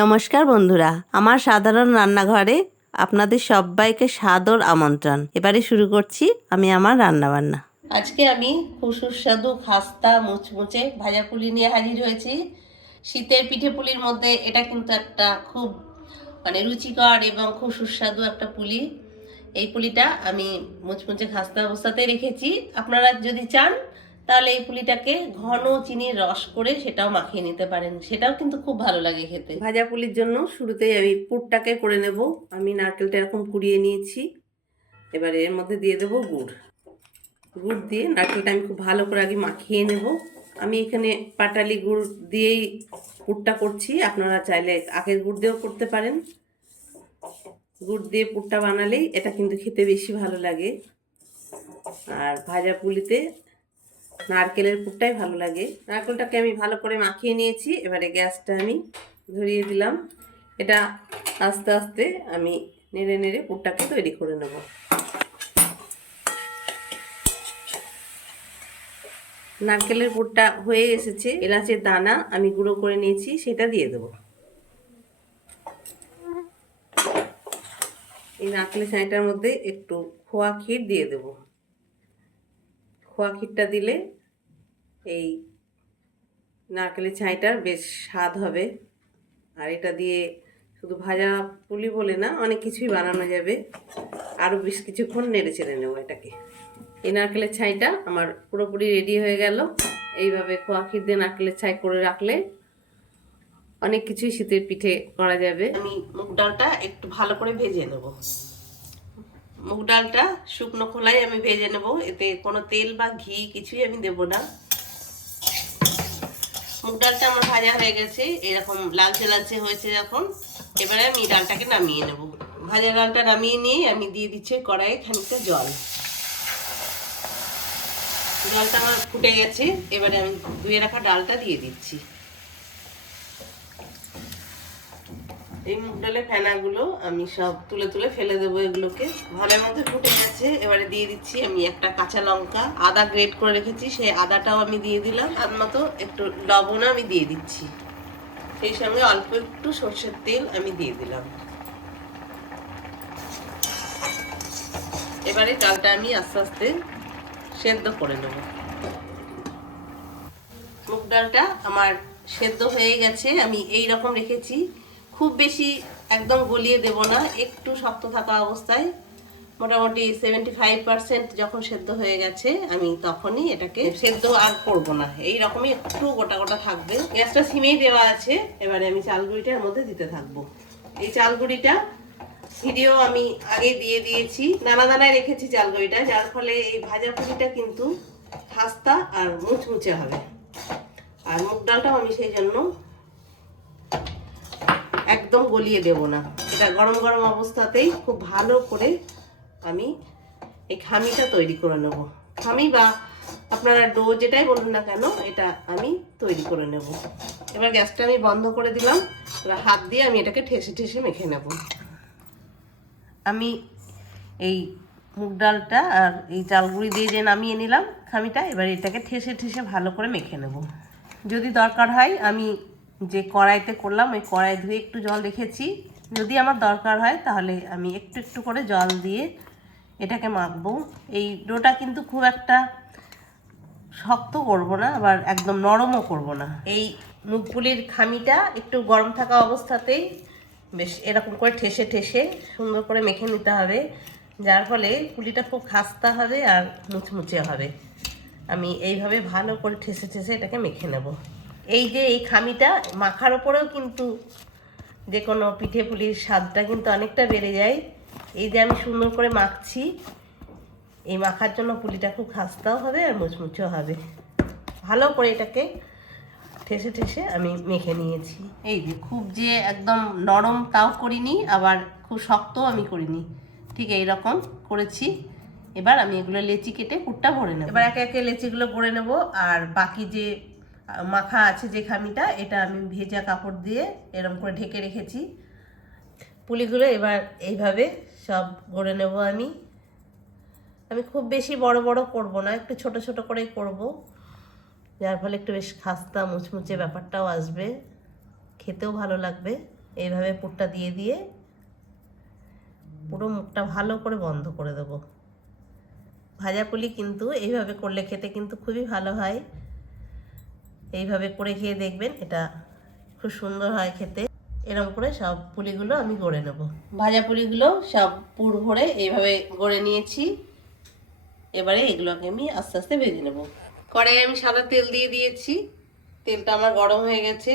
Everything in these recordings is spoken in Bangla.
নমস্কার বন্ধুরা, আমার সাধারণ রান্নাঘরে আপনাদের সবাইকে সাদর আমন্ত্রণ। এবারে শুরু করছি আমি আমার রান্নাবান্না। আজকে আমি খুব সুস্বাদু খাস্তা মুচমুচে ভাজা পুলি নিয়ে হাজির হয়েছি। শীতের পিঠে পুলির মধ্যে এটা কিন্তু একটা খুব মানে রুচিকর এবং খুব সুস্বাদু একটা পুলি। এই পুলিটা আমি মুচমুচে খাস্তা অবস্থাতে রেখেছি। আপনারা যদি চান তাহলে এই পুলিটাকে ঘন চিনির রস করে সেটাও মাখিয়ে নিতে পারেন। সেটাও কিন্তু খুব ভালো লাগে খেতে। ভাজা পুলির জন্য শুরুতেই আমি পুরটাকে করে নেব। আমি নারকেলটা এরকম কুড়িয়ে নিয়েছি। এবারে এর মধ্যে দিয়ে দেবো গুড়। গুড় দিয়ে নারকেলটা আমি খুব ভালো করে আগে মাখিয়ে নেব। আমি এখানে পাটালি গুড় দিয়েই পুরটা করছি। আপনারা চাইলে আখের গুড় দিয়েও করতে পারেন। গুড় দিয়ে পুরটা বানালেই এটা কিন্তু খেতে বেশি ভালো লাগে। আর ভাজা পুলিতে নারকেলের পুরটাই ভালো লাগে। নারকেলটাকে আমি ভালো করে মাখিয়ে নিয়েছি, এবারে গ্যাসটা আমি ধরিয়ে দিলাম। এটা আস্তে আস্তে আমি নেড়ে নেড়ে পুরটাকে তৈরি করে নেব। নারকেলের পুরটা হয়ে এসেছে, এলাচের দানা আমি গুঁড়ো করে নিয়েছি, সেটা দিয়ে দেবো। এই নারকেলের ছাইটার মধ্যে একটু খোয়া ক্ষীর দিয়ে দেবো। খোয়া ক্ষীরটা দিলে এই নারকেলের ছাইটার বেশ স্বাদ হবে। আর এটা দিয়ে শুধু ভাজা পুলি বলে না, অনেক কিছুই বানানো যাবে। আরও বেশ কিছুক্ষণ নেড়ে চেড়ে নেব এটাকে। এই নারকেলের ছাইটা আমার পুরোপুরি রেডি হয়ে গেল। এইভাবে খোয়া ক্ষীর দিয়ে নারকেলের ছাই করে রাখলে অনেক কিছুই শীতের পিঠে করা যাবে। আমি মুগ ডালটা একটু ভালো করে ভেজে নেব। মুগ ডালটা শুকনো খোলায় আমি ভেজে নেব। এতে কোনো তেল বা ঘি কিছুই আমি দেব না। মুগ ডালটা আমার ভাজা হয়ে গেছে, এরকম লালচে লালচে হয়েছে যখন এবারে আমি ডালটাকে নামিয়ে নেব। ভাজা ডালটা নামিয়ে নিয়ে আমি দিয়ে দিচ্ছি কড়াইয়ে খানিকটা জল। জলটা আমার ফুটে গেছে, এবারে আমি ধুয়ে রাখা ডালটা দিয়ে দিচ্ছি। এই মুগ ডালের ফেনাগুলো আমি সব তুলে তুলে ফেলে দেবো এগুলোকে। ভালোর মধ্যে ফুটে গেছে, এবারে দিয়ে দিচ্ছি আমি একটা কাঁচা লঙ্কা। আদা গ্রেট করে রেখেছি, সেই আদাটাও আমি দিয়ে দিলাম। আর মতো একটু লবণও আমি দিয়ে দিচ্ছি। সেই সঙ্গে অল্প একটু সর্ষের তেল আমি দিয়ে দিলাম। এবারে ডালটা আমি আস্তে আস্তে সেদ্ধ করে নেব। মুগ ডালটা আমার সেদ্ধ হয়ে গেছে, আমি এই রকম রেখেছি। খুব বেশি একদম গলিয়ে দেব না, একটু শক্ত থাকা অবস্থায়। মোটামুটি সেভেন্টি ফাইভ পার্সেন্ট যখন সেদ্ধ হয়ে গেছে, আমি তখনই এটাকে সেদ্ধ আর করব না। এই রকমই একটু গোটা গোটা থাকবে। গ্যাসটা সিমেই দেওয়া আছে, এবারে আমি চালগুড়িটার মধ্যে দিতে থাকব। এই চালগুড়িটা ভিডিও আমি আগে দিয়ে দিয়েছি। নানা দানায় রেখেছি চালগুড়িটা, যার ফলে এই ভাজা পুরিটা কিন্তু খাস্তা আর মুচমুচে হবে। আর মুগ ডালটাও আমি সেই জন্য একদম গলিয়ে দেব না। এটা গরম গরম অবস্থাতেই খুব ভালো করে আমি এই খামিটা তৈরি করে নেব। খামি বা আপনারা ডো যেটাই বলুন না কেন, এটা আমি তৈরি করে নেব। এবার গ্যাসটা আমি বন্ধ করে দিলাম। এবার হাত দিয়ে আমি এটাকে ঠেসে ঠেসে মেখে নেব। আমি এই মুগ ডালটা আর এই চালগুড়ি দিয়ে যে নামিয়ে নিলাম খামিটা, এবার এটাকে ঠেসে ঠেসে ভালো করে মেখে নেব। যদি দরকার হয় আমি যে কড়াইতে করলাম, ওই কড়াই ধুয়ে একটু জল রেখেছি। যদি আমার দরকার হয়, তাহলে আমি একটু একটু করে জল দিয়ে এটাকে মাখবো। এই ডোটা কিন্তু খুব একটা শক্ত করব না, আবার একদম নরমও করব না। এই মুগপুলির খামিটা একটু গরম থাকা অবস্থাতেই বেশ এরকম করে ঠেসে ঠেসে সুন্দর করে মেখে নিতে হবে, যার ফলে পুলিটা খুব খাস্তা হবে আর মুচমুচে হবে। আমি এইভাবে ভালো করে ঠেসে ঠেসে এটাকে মেখে নেব। এই যে এই খামিটা মাখার ওপরেও কিন্তু যে কোনো পিঠে পুলির স্বাদটা কিন্তু অনেকটা বেড়ে যায়। এই যে আমি সুন্দর করে মাখছি এই মাখার জন্য পুলিটা খুব খাস্তাও হবে আর মুচমুচেও হবে। ভালো করে এটাকে ঠেসে ঠেসে আমি মেখে নিয়েছি। এই যে খুব যে একদম নরম তাও করিনি আবার খুব শক্তও আমি করিনি। ঠিক এই রকম করেছি। এবার আমি এগুলো লেচি কেটে পুরটা ভরে নেব। এবার একে একে লেচিগুলো ভরে নেব আর বাকি যে মাখা আছে যে খামিটা, এটা আমি ভেজা কাপড় দিয়ে এরকম করে ঢেকে রেখেছি। পুলিগুলো এবার এইভাবে সব গড়ে নেব আমি। আমি খুব বেশি বড় বড় করব না, একটু ছোট ছোট করেই করব। যার ফলে একটু বেশ খাস্তা মুচমুচে ব্যাপারটাও আসবে। খেতেও ভালো লাগবে। এইভাবে পুরটা দিয়ে দিয়ে পুরো মুখটা ভালো করে বন্ধ করে দেবো। ভাজা পুলি কিন্তু এইভাবে করলে খেতে কিন্তু খুবই ভালো হয়। এইভাবে করে খেয়ে দেখবেন, এটা খুব সুন্দর হয় খেতে। এরকম করে সব পুলিগুলো আমি গড়ে নেব। ভাজা পুলিগুলো সব পুর ভরে এইভাবে গড়ে নিয়েছি। এবারে এগুলোকে আমি আস্তে আস্তে ভেজে নেব। কড়াই আমি সাদা তেল দিয়ে দিয়েছি। তেলটা আমার গরম হয়ে গেছে।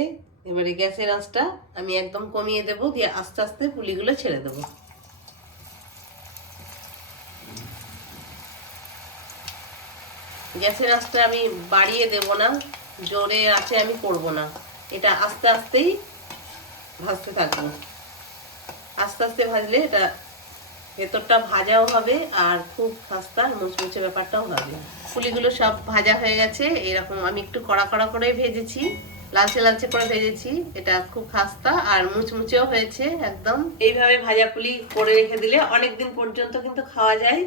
এবারে গ্যাসের আঁচটা আমি একদম কমিয়ে দেব, দিয়ে আস্তে আস্তে পুলিগুলো ছেড়ে দেবো। গ্যাসের আঁচটা আমি বাড়িয়ে দেব না। জোরে আছে, আমি করব না। এটা আস্তে আস্তেই ভাজতে থাকব। আস্তে আস্তে ভাজলে এটা ভেতরটা ভাজাও হবে আর খুব খাস্তা মুচমুচে ব্যাপারটাও হবে। পুলিগুলো সব ভাজা হয়ে গেছে, এরকম আমি একটু কড়া কড়া করে ভেজেছি, লালচে লালচে করে ভেজেছি। এটা খুব খাস্তা আর মুচমুচেও হয়েছে একদম। এইভাবে ভাজা পুলি করে রেখে দিলে অনেক দিন পর্যন্ত কিন্তু খাওয়া যায়।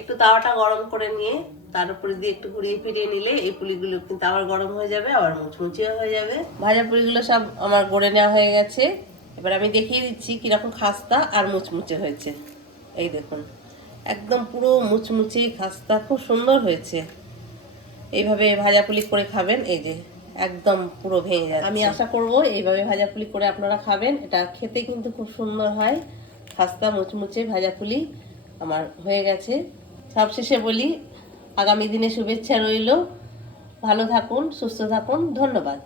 একটু তাওয়াটা গরম করে নিয়ে তার উপরে দিয়ে একটু ঘুরিয়ে ফিরিয়ে নিলে এই পুলিগুলো কিন্তু আবার গরম হয়ে যাবে আবার মুচমুচিও হয়ে যাবে। ভাজা পুলিগুলো সব আমার গড়ে নেওয়া হয়ে গেছে। এবার আমি দেখিয়ে দিচ্ছি কীরকম খাস্তা আর মুচমুচে হয়েছে। এই দেখুন একদম পুরো মুচমুচে খাস্তা খুব সুন্দর হয়েছে। এইভাবে ভাজা পুলি করে খাবেন এই যে একদম পুরো ভেঙে যাচ্ছে। আমি আশা করব এইভাবে ভাজা পুলি করে আপনারা খাবেন এটা খেতে কিন্তু খুব সুন্দর হয়। খাস্তা মুচমুচে ভাজা পুলি আমার হয়ে গেছে। সবশেষে বলি আগামী দিনে শুভেচ্ছা রইল। ভালো থাকুন সুস্থ থাকুন। ধন্যবাদ।